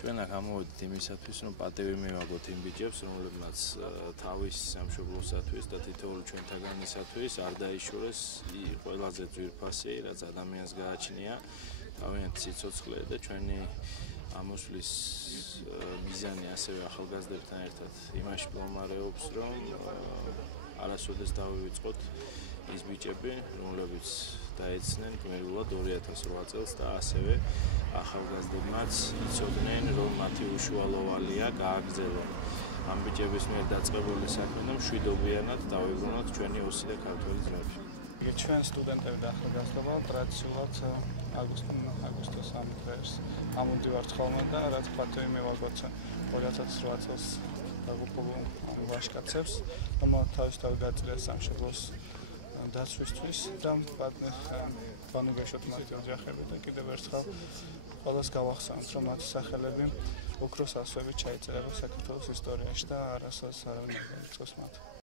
ჩვენ აქ ამოვედით იმისათვის, რომ პატივი მივაგოთ იმ ბიჭებს, რომლებმაც თავის სამშობლოსათვის და თითოეულ ჩვენთაგანისათვის არ დაიშურეს ყველაზე ძვირფასი, რაც ადამიანს გააჩნია, თავიანთი სიცოცხლე და ჩვენი ამოსვლის მიზანი ასევე ახალგაზრდებთან ერთად იმაში მდგომარეობს, რომ არასოდეს დავივიწყოთ ის ბიჭები, რომლებიც დაეცნენ გმირულად 2008 წელს და ასევე ახალგაზრდებმაც იცოდნენ, რომ მათი უშუალოვალია გააგრძელონ ამ ბიჭების მიერ დაწყებული საქმე და მშვიდობიანად დავიბრუნოთ ჩვენი ოსი და ქართველი ძმები. ჩვენ სტუდენტები და ახალგაზრდობა ტრადიციულად აგვისტოს ამ დღეს ამოდივართ ხოლმე და რაც პატივი მივაგოთ 2008 წელს დაგუპულ ვაჟკაცებს, რომელთაც თავისთავად გააწირეს სამშობლოს დაცვისთვის და ბანუგეშოთ მათი ოჯახები და კიდევ ერთხელ ყველას გავახსენოთ, რომ მათი სახელები ოქროს ასოებით ჩაიწერება საქართველოს ისტორიაში და არასოდეს არავინ არ გაიწოს მათ.